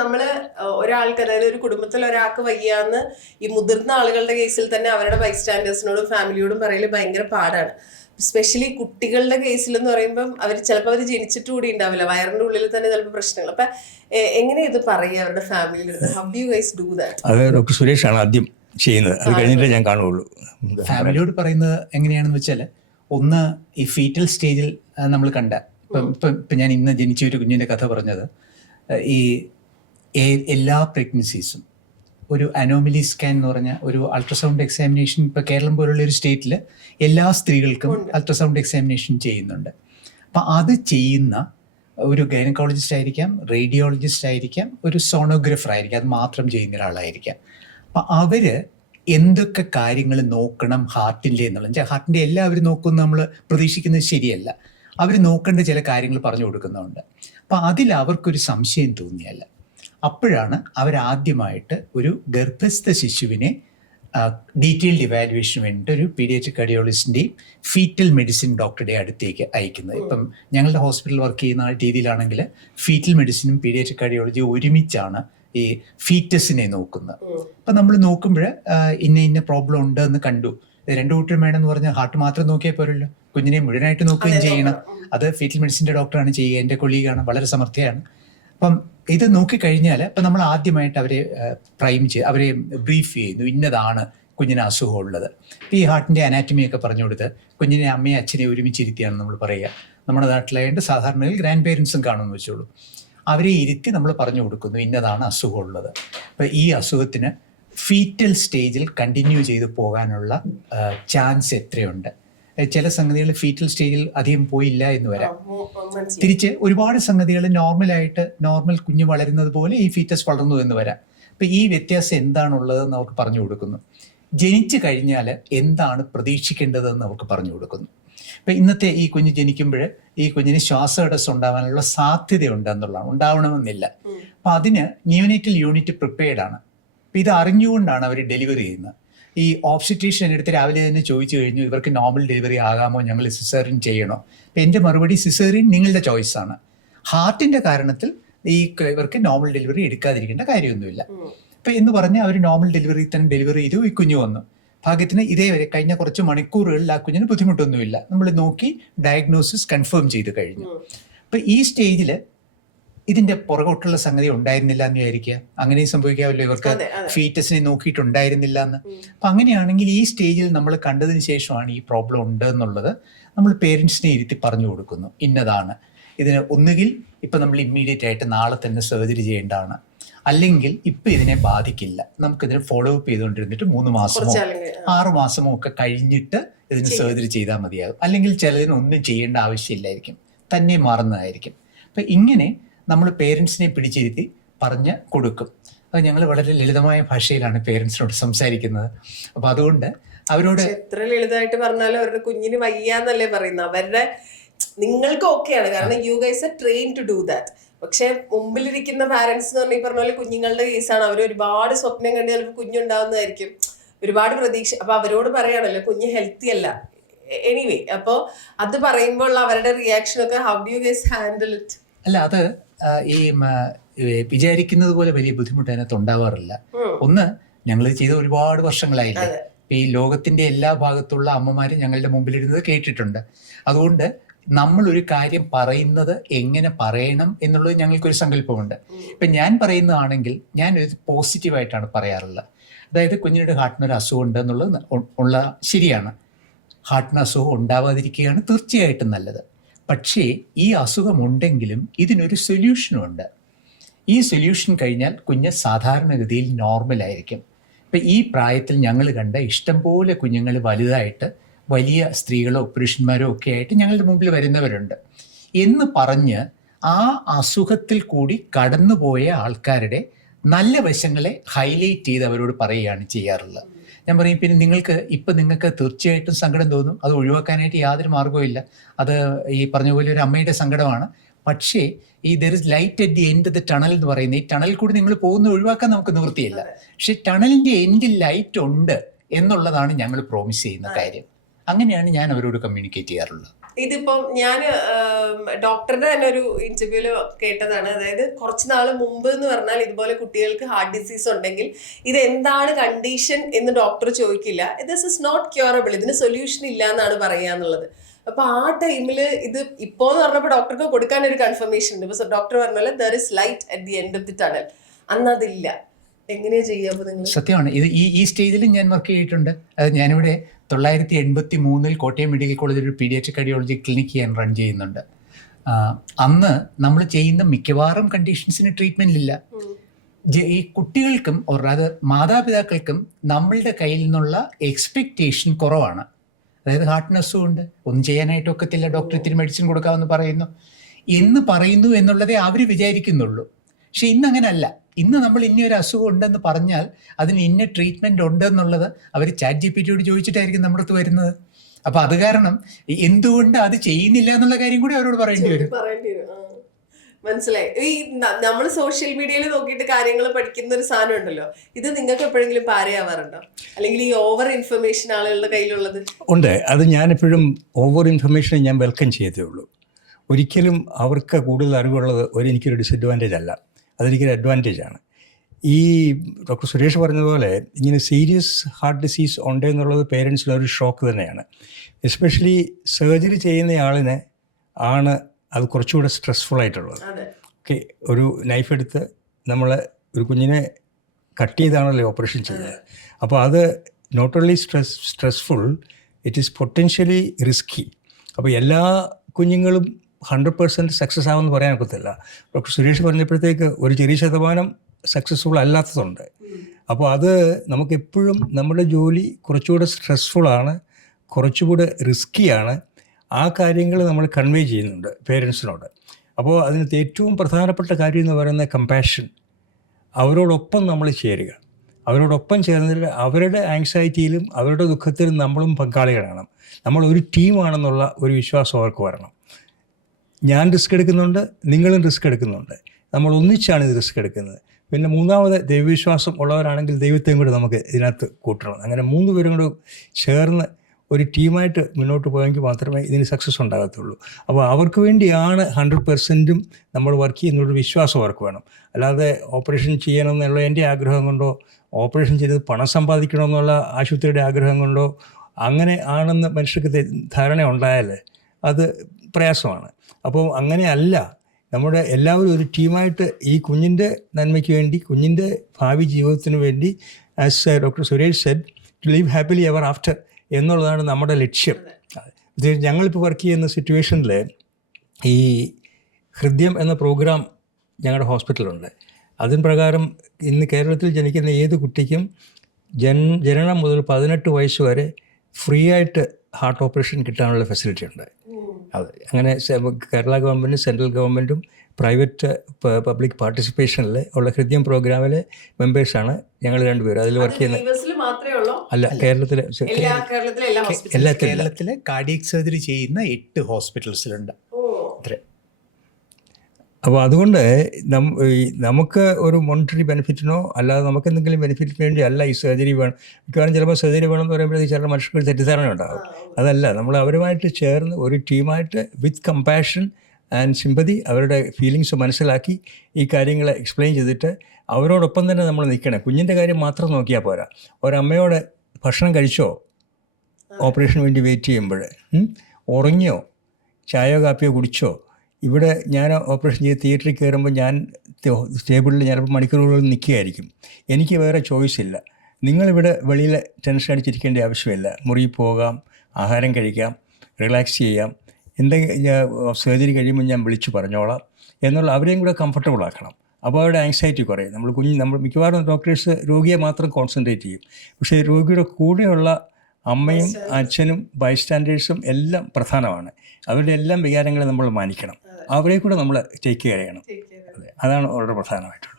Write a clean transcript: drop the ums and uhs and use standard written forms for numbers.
നമ്മള് ഒരാൾക്ക്, അതായത് ഒരു കുടുംബത്തിൽ ഒരാൾക്ക് വയ്യാന്ന് ഈ മുതിർന്ന ആളുകളുടെ കേസിൽ തന്നെ അവരുടെ ബൈസ്റ്റാൻഡേഴ്സിനോടും ഫാമിലിയോടും പറയല് ഭയങ്കര പാടാണ്. സ്പെഷ്യലി കുട്ടികളുടെ കേസിൽ എന്ന് പറയുമ്പം ചിലപ്പോൾ അവർ ജനിച്ചിട്ട് കൂടി ഉണ്ടാവില്ല, വയറിന്റെ ഉള്ളിൽ തന്നെ ചിലപ്പോൾ പ്രശ്നങ്ങൾ. അപ്പൊ എങ്ങനെ ഇത് പറയുക അവരുടെ ഫാമിലിയിൽ? How do you guys do that? അത് ഡോക്ടർ സുരേഷാണ് ആദ്യം ചെയ്യുന്നത്, അത് കഴിഞ്ഞിട്ട് ഞാൻ കാണുകയുള്ളൂ. ഫാമിലിയോട് പറയുന്നത് എങ്ങനെയാണെന്ന് വെച്ചാൽ, ഒന്ന് ഈ ഫീറ്റൽ സ്റ്റേജിൽ നമ്മൾ കണ്ട ഇപ്പം ഞാൻ ഇന്ന് ജനിച്ച ഒരു കുഞ്ഞിൻ്റെ കഥ പറഞ്ഞത്, ഈ എല്ലാ പ്രഗ്നൻസീസും ഒരു അനോമലി സ്കാൻ എന്ന് പറഞ്ഞ ഒരു അൾട്രാസൗണ്ട് എക്സാമിനേഷൻ ഇപ്പോൾ കേരളം പോലുള്ള ഒരു സ്റ്റേറ്റിൽ എല്ലാ സ്ത്രീകൾക്കും അൾട്രാസൗണ്ട് എക്സാമിനേഷൻ ചെയ്യുന്നുണ്ട്. അപ്പം അത് ചെയ്യുന്ന ഒരു ഗൈനക്കോളജിസ്റ്റ് ആയിരിക്കാം, റേഡിയോളജിസ്റ്റ് ആയിരിക്കാം, ഒരു സോണോഗ്രാഫർ ആയിരിക്കാം, അത് മാത്രം ചെയ്യുന്ന ഒരാളായിരിക്കാം. അപ്പം അവർ എന്തൊക്കെ കാര്യങ്ങൾ നോക്കണം ഹാർട്ടിൻ്റെ എന്നുള്ളത്, ഹാർട്ടിൻ്റെ എല്ലാവരും നോക്കുമെന്ന് നമ്മൾ പ്രതീക്ഷിക്കുന്നത് ശരിയല്ല. അവർ നോക്കേണ്ട ചില കാര്യങ്ങൾ പറഞ്ഞു കൊടുക്കുന്നുണ്ട്. അപ്പം അതിൽ അവർക്കൊരു സംശയം തോന്നിയല്ല. അപ്പോഴാണ് അവരാദ്യമായിട്ട് ഒരു ഗർഭസ്ഥ ശിശുവിനെ ഡീറ്റെയിൽഡ് ഇവാലുവേഷന് വേണ്ടിയിട്ട് ഒരു പീഡിയാട്രിക് കാർഡിയോളജിസ്റ്റിൻ്റെയും ഫീറ്റൽ മെഡിസിൻ ഡോക്ടറുടെ അടുത്തേക്ക് അയക്കുന്നത്. ഇപ്പം ഞങ്ങളുടെ ഹോസ്പിറ്റലിൽ വർക്ക് ചെയ്യുന്ന രീതിയിലാണെങ്കിൽ ഫീറ്റൽ മെഡിസിനും പീഡിയാട്രിക് കാർഡിയോളജിയും ഒരുമിച്ചാണ് ഈ ഫീറ്റസിനെ നോക്കുന്നത്. അപ്പം നമ്മൾ നോക്കുമ്പോൾ ഇന്ന പ്രോബ്ലം ഉണ്ടെന്ന് കണ്ടു, രണ്ടു കൂട്ടരും വേണമെന്ന് പറഞ്ഞാൽ ഹാർട്ട് മാത്രം നോക്കിയാൽ പോരല്ലോ, കുഞ്ഞിനെ മുഴുവനായിട്ട് നോക്കുകയും ചെയ്യണം. അത് ഫീറ്റൽ മെഡിസിൻ്റെ ഡോക്ടറാണ് ചെയ്യുക, എൻ്റെ കൊളീഗാണ്, വളരെ സമർത്ഥയാണ്. അപ്പം ഇത് നോക്കിക്കഴിഞ്ഞാൽ ഇപ്പം നമ്മൾ ആദ്യമായിട്ട് അവരെ അവരെ ബ്രീഫ് ചെയ്യുന്നു, ഇന്നതാണ് കുഞ്ഞിന് അസുഖമുള്ളത്. ഇപ്പം ഈ ഹാർട്ടിൻ്റെ അനാറ്റമിയൊക്കെ പറഞ്ഞു കൊടുത്ത് കുഞ്ഞിനെ അമ്മയെ അച്ഛനെ ഒരുമിച്ചിരുത്തിയാണ് നമ്മൾ പറയുക. നമ്മുടെ നാട്ടിലായതുകൊണ്ട് സാധാരണയിൽ ഗ്രാൻഡ് പേരൻസും കാണുമെന്ന് വെച്ചോളൂ. അവരെ ഇരുത്തി നമ്മൾ പറഞ്ഞു കൊടുക്കുന്നു ഇന്നതാണ് അസുഖമുള്ളത്. അപ്പം ഈ അസുഖത്തിന് ഫീറ്റൽ സ്റ്റേജിൽ കണ്ടിന്യൂ ചെയ്ത് പോകാനുള്ള ചാൻസ് എത്രയുണ്ട്. ചില സംഗതികൾ ഫീറ്റൽ സ്റ്റേജിൽ അധികം പോയില്ല എന്ന് വരാം. തിരിച്ച് ഒരുപാട് സംഗതികൾ നോർമൽ കുഞ്ഞ് വളരുന്നത് പോലെ ഈ ഫീറ്റസ് വളർന്നു എന്ന് വരാം. അപ്പം ഈ വ്യത്യാസം എന്താണുള്ളതെന്ന് അവർക്ക് പറഞ്ഞു കൊടുക്കുന്നു. ജനിച്ചു കഴിഞ്ഞാൽ എന്താണ് പ്രതീക്ഷിക്കേണ്ടതെന്ന് അവർക്ക് പറഞ്ഞു കൊടുക്കുന്നു. അപ്പം ഇന്നത്തെ ഈ കുഞ്ഞ് ജനിക്കുമ്പോൾ ഈ കുഞ്ഞിന് ശ്വാസതടസ്സം ഉണ്ടാവാനുള്ള സാധ്യതയുണ്ട് എന്നുള്ളതാണ്, ഉണ്ടാവണമെന്നില്ല. അപ്പം അതിന് നിയോനേറ്റൽ യൂണിറ്റ് പ്രിപ്പയർഡ് ആണ്. അപ്പം ഇത് അറിഞ്ഞുകൊണ്ടാണ് അവർ ഡെലിവറി ചെയ്യുന്നത്. ഈ ഓബ്സ്റ്റിട്രീഷ്യൻ എടുത്ത് രാവിലെ തന്നെ ചോദിച്ചു കഴിഞ്ഞു, ഇവർക്ക് നോർമൽ ഡെലിവറി ആകാമോ, ഞങ്ങൾ സിസേറിയൻ ചെയ്യണോ? അപ്പം എൻ്റെ മറുപടി, സിസേറിയൻ നിങ്ങളുടെ ചോയ്സാണ്. ഹാർട്ടിൻ്റെ കാരണത്തിൽ ഇവർക്ക് നോർമൽ ഡെലിവറി എടുക്കാതിരിക്കേണ്ട കാര്യമൊന്നുമില്ല. അപ്പം എന്ന് പറഞ്ഞാൽ അവർ നോർമൽ ഡെലിവറി തന്നെ ഡെലിവറി ചെയ്തു, ഈ കുഞ്ഞു വന്നു. ഭാഗ്യത്തിന് ഇതേവരെ കഴിഞ്ഞ കുറച്ച് മണിക്കൂറുകളിൽ ആ കുഞ്ഞിന് ബുദ്ധിമുട്ടൊന്നുമില്ല. നമ്മൾ നോക്കി ഡയഗ്നോസിസ് കൺഫേം ചെയ്ത് കഴിഞ്ഞു. അപ്പം ഈ സ്റ്റേജിൽ ഇതിന്റെ പുറകോട്ടുള്ള സംഗതി ഉണ്ടായിരുന്നില്ല എന്ന് വിചാരിക്കുക, അങ്ങനെയും സംഭവിക്കാമല്ലോ, ഇവർക്ക് ഫീറ്റസിനെ നോക്കിയിട്ടുണ്ടായിരുന്നില്ല എന്ന്. അപ്പം അങ്ങനെയാണെങ്കിൽ ഈ സ്റ്റേജിൽ നമ്മൾ കണ്ടതിന് ശേഷമാണ് ഈ പ്രോബ്ലം ഉണ്ട് എന്നുള്ളത് നമ്മൾ പേരൻസിനെ ഇരുത്തി പറഞ്ഞു കൊടുക്കുന്നു. ഇന്നതാണ് ഇതിന്, ഒന്നുകിൽ ഇപ്പം നമ്മൾ ഇമ്മീഡിയറ്റ് ആയിട്ട് നാളെ തന്നെ സർജറി ചെയ്യേണ്ടതാണ്, അല്ലെങ്കിൽ ഇപ്പം ഇതിനെ ബാധിക്കില്ല, നമുക്കിതിനെ ഫോളോ അപ്പ് ചെയ്തുകൊണ്ടിരുന്നിട്ട് 3 മാസമോ 6 മാസമോ ഒക്കെ കഴിഞ്ഞിട്ട് ഇതിന് സർജറി ചെയ്താൽ മതിയാകും. അല്ലെങ്കിൽ ചിലതിനൊന്നും ചെയ്യേണ്ട ആവശ്യമില്ലായിരിക്കും, തന്നെ മാറുന്നതായിരിക്കും. അപ്പം ഇങ്ങനെ നമ്മൾ പേരൻസിനെ പിടിച്ചിരുത്തി പറഞ്ഞ് കൊടുക്കും. അത് ഞങ്ങൾ വളരെ ലളിതമായ ഭാഷയിലാണ് പേരൻസിനോട് സംസാരിക്കുന്നത്. അപ്പം അതുകൊണ്ട് അവരോട് എത്ര ലളിതമായിട്ട് പറഞ്ഞാലും അവരുടെ കുഞ്ഞിന് വയ്യാന്നല്ലേ പറയുന്നത്. അവരുടെ നിങ്ങൾക്ക് ഓക്കെയാണ്, കാരണം you guys are train to do that. പക്ഷെ മുമ്പിലിരിക്കുന്ന പാരന്റ്സ് എന്ന് പറഞ്ഞാൽ ഈ പറഞ്ഞ പോലെ കുഞ്ഞുങ്ങളുടെ കേസാണ്. അവർ ഒരുപാട് സ്വപ്നം കണ്ട് ചിലപ്പോൾ കുഞ്ഞുണ്ടാവുന്നതായിരിക്കും, ഒരുപാട് പ്രതീക്ഷ. അപ്പൊ അവരോട് പറയാണല്ലോ കുഞ്ഞ് ഹെൽത്തി അല്ല. എനിവേ, അപ്പോൾ അത് പറയുമ്പോൾ അവരുടെ റിയാക്ഷൻ ഒക്കെ, how do you guys handle it? അല്ല, അത് ഈ വിചാരിക്കുന്നത് പോലെ വലിയ ബുദ്ധിമുട്ട് അതിനകത്ത് ഉണ്ടാവാറില്ല. ഒന്ന്, ഞങ്ങൾ ചെയ്ത ഒരുപാട് വർഷങ്ങളായില്ലേ. ഈ ലോകത്തിന്റെ എല്ലാ ഭാഗത്തുള്ള അമ്മമാരും ഞങ്ങളുടെ മുമ്പിലിരുന്നത് കേട്ടിട്ടുണ്ട്. അതുകൊണ്ട് നമ്മളൊരു കാര്യം പറയുന്നത് എങ്ങനെ പറയണം എന്നുള്ളത് ഞങ്ങൾക്കൊരു സങ്കല്പമുണ്ട്. ഇപ്പം ഞാൻ പറയുന്നതാണെങ്കിൽ ഞാനൊരു പോസിറ്റീവായിട്ടാണ് പറയാറുള്ളത്. അതായത് കുഞ്ഞിനൊരു ഹാർട്ടിനൊരു അസുഖം ഉണ്ട് എന്നുള്ളത് ശരിയാണ്. ഹാർട്ടിന് അസുഖം ഉണ്ടാവാതിരിക്കുകയാണ് തീർച്ചയായിട്ടും നല്ലത്. പക്ഷേ ഈ അസുഖമുണ്ടെങ്കിലും ഇതിനൊരു സൊല്യൂഷനുണ്ട്. ഈ സൊല്യൂഷൻ കഴിഞ്ഞാൽ കുഞ്ഞ് സാധാരണഗതിയിൽ നോർമലായിരിക്കും. ഇപ്പം ഈ പ്രായത്തിൽ ഞങ്ങൾ കണ്ട ഇഷ്ടംപോലെ കുഞ്ഞുങ്ങൾ വലുതായിട്ട് വലിയ സ്ത്രീകളോ പുരുഷന്മാരോ ഒക്കെ ആയിട്ട് ഞങ്ങളുടെ മുമ്പിൽ വരുന്നവരുണ്ട് എന്ന് പറഞ്ഞ് ആ അസുഖത്തിൽ കൂടി കടന്നുപോയ ആൾക്കാരുടെ നല്ല വശങ്ങളെ ഹൈലൈറ്റ് ചെയ്ത് അവരോട് പറയുകയാണ് ചെയ്യാറുള്ളത്. ഞാൻ പറയും, പിന്നെ നിങ്ങൾക്ക് തീർച്ചയായിട്ടും സങ്കടം തോന്നും, അത് ഒഴിവാക്കാനായിട്ട് യാതൊരു മാർഗ്ഗവും ഇല്ല. അത് ഈ പറഞ്ഞ പോലെ ഒരു അമ്മയുടെ സങ്കടമാണ്. പക്ഷേ ഈ there is light at the end of the tunnel എന്ന് പറയുന്നത്, ഈ ടണലിൽ കൂടി നിങ്ങൾ പോകുന്ന ഒഴിവാക്കാൻ നമുക്ക് നിവൃത്തിയില്ല. പക്ഷെ ടണലിന്റെ എൻഡിൽ ലൈറ്റ് ഉണ്ട് എന്നുള്ളതാണ് ഞങ്ങൾ പ്രോമിസ് ചെയ്യുന്ന കാര്യം. അങ്ങനെയാണ് ഞാൻ അവരോട് കമ്മ്യൂണിക്കേറ്റ് ചെയ്യാറുള്ളത്. ഇതിപ്പം ഞാൻ ഡോക്ടറുടെ തന്നെ ഒരു ഇന്റർവ്യൂല് കേട്ടതാണ്. അതായത് കുറച്ച് നാൾ മുമ്പ് എന്ന് പറഞ്ഞാൽ ഇതുപോലെ കുട്ടികൾക്ക് ഹാർട്ട് ഡിസീസ് ഉണ്ടെങ്കിൽ ഇത് എന്താണ് കണ്ടീഷൻ എന്ന് ഡോക്ടർ ചോദിക്കില്ല. ദിസ് ഇസ് നോട്ട് ക്യൂറബിൾ, ഇതിന് സൊല്യൂഷൻ ഇല്ല എന്നാണ് പറയാന്നുള്ളത്. അപ്പൊ ആ ടൈമില് ഇത് ഇപ്പോന്ന് പറഞ്ഞപ്പോ ഡോക്ടർക്ക് കൊടുക്കാൻ ഒരു കൺഫർമേഷൻ ഉണ്ട്. ഇപ്പൊ ഡോക്ടർ പറഞ്ഞ there is light at the end of the tunnel. അന്ന് അതില്ല. എങ്ങനെയാ ചെയ്യാ നിങ്ങൾ? സത്യമാണ്. ഇത് ഈ സ്റ്റേജിലും ഞാൻ വർക്ക് ചെയ്തിട്ടുണ്ട്. അത് ഞാനിവിടെ 1983 കോട്ടയം മെഡിക്കൽ കോളേജിൽ ഒരു പീഡിയാട്രിക് കാർഡിയോളജി ക്ലിനിക്ക് ഞാൻ റൺ ചെയ്യുന്നുണ്ട്. അന്ന് നമ്മൾ ചെയ്യുന്ന മിക്കവാറും കണ്ടീഷൻസിന് ട്രീറ്റ്മെന്റ് ഇല്ല. ഈ കുട്ടികൾക്കും അത് മാതാപിതാക്കൾക്കും നമ്മളുടെ കയ്യിൽ നിന്നുള്ള എക്സ്പെക്റ്റേഷൻ കുറവാണ്. അതായത് ഹാർട്ടിന് അസുഖമുണ്ട്, ഒന്നും ചെയ്യാനായിട്ടൊക്കത്തില്ല, ഡോക്ടർ ഇത്തിരി മെഡിസിൻ കൊടുക്കാമെന്ന് പറയുന്നു എന്നുള്ളതേ അവർ വിചാരിക്കുന്നുള്ളൂ. പക്ഷെ ഇന്ന് അങ്ങനല്ല. ഇന്ന് നമ്മൾ ഇനി ഒരു അസുഖം ഉണ്ടെന്ന് പറഞ്ഞാൽ അതിന് ഇന്ന ട്രീറ്റ്മെന്റ് ഉണ്ടെന്നുള്ളത് അവർ ചാറ്റ് ജിപിടിയോട് ചോദിച്ചിട്ടായിരിക്കും നമ്മുടെ അടുത്ത് വരുന്നത്. അപ്പൊ അത് കാരണം എന്തുകൊണ്ട് അത് ചെയ്യുന്നില്ല എന്നുള്ള കാര്യം കൂടി അവരോട് പറയേണ്ടി വരും. മനസ്സിലായി. ഈ നമ്മൾ സോഷ്യൽ മീഡിയയിൽ നോക്കിയിട്ട് കാര്യങ്ങൾ പഠിക്കുന്ന ഒരു സാധനം ഉണ്ടല്ലോ, ഇത് നിങ്ങൾക്ക് എപ്പോഴെങ്കിലും പാരയാവാറുണ്ടോ? അല്ലെങ്കിൽ ഈ ഓവർ ഇൻഫർമേഷൻ ആളുകളുടെ കയ്യിലുള്ളത് ഉണ്ട്. അത് ഞാനെപ്പോഴും ഓവർ ഇൻഫർമേഷനെ ഞാൻ വെൽക്കം ചെയ്തേ ഉള്ളൂ. ഒരിക്കലും അവർക്ക് കൂടുതൽ അറിവുള്ളത് എനിക്കൊരു ഡിസഡ്വാൻറ്റേജ് അല്ല, അതെനിക്കൊരു അഡ്വാൻറ്റേജാണ്. ഈ ഡോക്ടർ സുരേഷ് പറഞ്ഞതുപോലെ ഇങ്ങനെ സീരിയസ് ഹാർട്ട് ഡിസീസ് ഉണ്ട് എന്നുള്ളത് പേരൻസിന് ഒരു ഷോക്ക് തന്നെയാണ്. എസ്പെഷ്യലി സർജറി ചെയ്യുന്ന ആളിന് ആണ് അത് കുറച്ചുകൂടെ സ്ട്രെസ്ഫുൾ ആയിട്ടുള്ളത്. ഓക്കെ, ഒരു നൈഫ് എടുത്ത് നമ്മൾ ഒരു കുഞ്ഞിനെ കട്ട് ചെയ്താണല്ലോ ഓപ്പറേഷൻ ചെയ്യുന്നത്. അപ്പോൾ അത് not only stressful, it is potentially risky. അപ്പോൾ എല്ലാ കുഞ്ഞുങ്ങളും 100% സക്സസ് ആവുമെന്ന് പറയാൻ ഒക്കത്തില്ല. ഡോക്ടർ സുരേഷ് പറഞ്ഞപ്പോഴത്തേക്ക് ഒരു ചെറിയ ശതമാനം സക്സസ്ഫുൾ അല്ലാത്തതുണ്ട്. അപ്പോൾ അത് നമുക്കെപ്പോഴും നമ്മുടെ ജോലി കുറച്ചുകൂടെ സ്ട്രെസ്ഫുള്ളാണ്, കുറച്ചുകൂടെ റിസ്ക്കിയാണ്. ആ കാര്യങ്ങൾ നമ്മൾ കൺവേ ചെയ്യുന്നുണ്ട് പേരൻസിനോട്. അപ്പോൾ അതിനകത്ത് ഏറ്റവും പ്രധാനപ്പെട്ട കാര്യം എന്ന് പറയുന്നത് കമ്പാഷൻ. അവരോടൊപ്പം നമ്മൾ ചേരുക, അവരോടൊപ്പം ചേർന്നിട്ട് അവരുടെ ആങ്സൈറ്റിയിലും അവരുടെ ദുഃഖത്തിലും നമ്മളും പങ്കാളികളാണ്. നമ്മൾ ഒരു ടീമാണെന്നുള്ള ഒരു വിശ്വാസം അവർക്ക് വരണം. ഞാൻ റിസ്ക് എടുക്കുന്നുണ്ട്, നിങ്ങളും റിസ്ക് എടുക്കുന്നുണ്ട്, നമ്മൾ ഒന്നിച്ചാണ് ഇത് റിസ്ക് എടുക്കുന്നത്. പിന്നെ മൂന്നാമത് ദൈവവിശ്വാസം ഉള്ളവരാണെങ്കിൽ ദൈവത്തെയും കൂടെ നമുക്ക് ഇതിനകത്ത് കൂട്ടണം. അങ്ങനെ 3 പേരും കൂടെ ചേർന്ന് ഒരു ടീമായിട്ട് മുന്നോട്ട് പോയെങ്കിൽ മാത്രമേ ഇതിന് സക്സസ് ഉണ്ടാകത്തുള്ളൂ. അപ്പോൾ അവർക്ക് വേണ്ടിയാണ് 100%ഉം നമ്മൾ വർക്ക് ചെയ്യുന്നൊരു വിശ്വാസം അവർക്ക് വേണം. അല്ലാതെ ഓപ്പറേഷൻ ചെയ്യണമെന്നുള്ള എൻ്റെ ആഗ്രഹം കൊണ്ടോ ഓപ്പറേഷൻ ചെയ്ത് പണം സമ്പാദിക്കണമെന്നുള്ള ആശുപത്രിയുടെ ആഗ്രഹം കൊണ്ടോ അങ്ങനെ ആണെന്ന് മനുഷ്യർക്ക് ധാരണ ഉണ്ടായാൽ അത് പ്രയാസമാണ്. അപ്പോൾ അങ്ങനെയല്ല, നമ്മുടെ എല്ലാവരും ഒരു ടീമായിട്ട് ഈ കുഞ്ഞിൻ്റെ നന്മയ്ക്ക് വേണ്ടി, കുഞ്ഞിൻ്റെ ഭാവി ജീവിതത്തിന് വേണ്ടി, as doctor Suresh said, to live happily ever after എന്നുള്ളതാണ് നമ്മുടെ ലക്ഷ്യം. ഞങ്ങളിപ്പോൾ വർക്ക് ചെയ്യുന്ന സിറ്റുവേഷനിൽ ഈ ഹൃദയം എന്ന പ്രോഗ്രാം ഞങ്ങളുടെ ഹോസ്പിറ്റലുണ്ട്. അതിന് പ്രകാരം ഇന്ന് കേരളത്തിൽ ജനിക്കുന്ന ഏത് കുട്ടിക്കും ജനനം മുതൽ 18 വയസ്സ് വരെ ഫ്രീ ആയിട്ട് ഹാർട്ട് ഓപ്പറേഷൻ കിട്ടാനുള്ള ഫെസിലിറ്റി ഉണ്ട്. അത് അങ്ങനെ കേരള ഗവൺമെൻറ്റും സെൻട്രൽ ഗവൺമെൻറ്റും പ്രൈവറ്റ് പബ്ലിക് പാർട്ടിസിപ്പേഷനിൽ ഉള്ള ഹൃദയം പ്രോഗ്രാമിലെ മെമ്പേഴ്സാണ് ഞങ്ങൾ രണ്ടുപേരും. അതിൽ വർക്ക് ചെയ്യുന്നത് അല്ല, കേരളത്തിലെ കാർഡിയക് സർജറി ചെയ്യുന്ന 8 ഹോസ്പിറ്റൽസിലുണ്ട്. അപ്പോൾ അതുകൊണ്ട് നമുക്ക് ഒരു മോണിറ്ററി ബെനിഫിറ്റിനോ അല്ലാതെ നമുക്ക് എന്തെങ്കിലും ബെനിഫിറ്റിന് വേണ്ടി അല്ല ഈ സർജറി വേണം. മിക്കവാറും ചിലപ്പോൾ സർജറി വേണമെന്ന് പറയുമ്പോഴത്തേക്ക് ചില മനുഷ്യർക്ക് തെറ്റിദ്ധാരണ ഉണ്ടാകും. അതല്ല, നമ്മൾ അവരുമായിട്ട് ചേർന്ന് ഒരു ടീമായിട്ട് വിത്ത് കമ്പാഷൻ ആൻഡ് സിമ്പതി അവരുടെ ഫീലിങ്സ് മനസ്സിലാക്കി ഈ കാര്യങ്ങൾ എക്സ്പ്ലെയിൻ ചെയ്തിട്ട് അവരോടൊപ്പം തന്നെ നമ്മൾ നിൽക്കണം. കുഞ്ഞിൻ്റെ കാര്യം മാത്രം നോക്കിയാൽ പോരാ. ഒരമ്മയോട് ഭക്ഷണം കഴിച്ചോ, ഓപ്പറേഷന് വേണ്ടി വെയിറ്റ് ചെയ്യുമ്പോൾ ഉറങ്ങിയോ, ചായയോ കാപ്പിയോ കുടിച്ചോ. ഇവിടെ ഞാൻ ഓപ്പറേഷൻ ചെയ്ത് തിയേറ്ററിൽ കയറുമ്പോൾ ഞാൻ ടേബിളിൽ ചിലപ്പോൾ മണിക്കൂറുകളിൽ നിൽക്കുകയായിരിക്കും. എനിക്ക് വേറെ ചോയ്സ് ഇല്ല. നിങ്ങളിവിടെ വെളിയിൽ ടെൻഷൻ അടിച്ചിരിക്കേണ്ട ആവശ്യമില്ല. മുറിയിൽ പോകാം, ആഹാരം കഴിക്കാം, റിലാക്സ് ചെയ്യാം, എന്തെങ്കിലും സർജറി കഴിയുമ്പോൾ ഞാൻ വിളിച്ചു പറഞ്ഞോളാം എന്നുള്ള അവരെയും കൂടെ കംഫർട്ടബിൾ ആക്കണം. അപ്പോൾ അവരുടെ ആങ്സൈറ്റി കുറയും. നമ്മൾ മിക്കവാറും ഡോക്ടേഴ്സ് രോഗിയെ മാത്രം കോൺസെൻട്രേറ്റ് ചെയ്യും. പക്ഷേ രോഗിയുടെ കൂടെയുള്ള അമ്മയും അച്ഛനും ബൈസ്റ്റാൻഡേഴ്സും എല്ലാം പ്രധാനമാണ്. അവരുടെ എല്ലാം വികാരങ്ങളെ നമ്മൾ മാനിക്കണം, അവരെ കൂടെ നമ്മൾ ടേക്ക് കെയർ ചെയ്യണം. അതാണ് വളരെ പ്രധാനമായിട്ടുള്ളത്.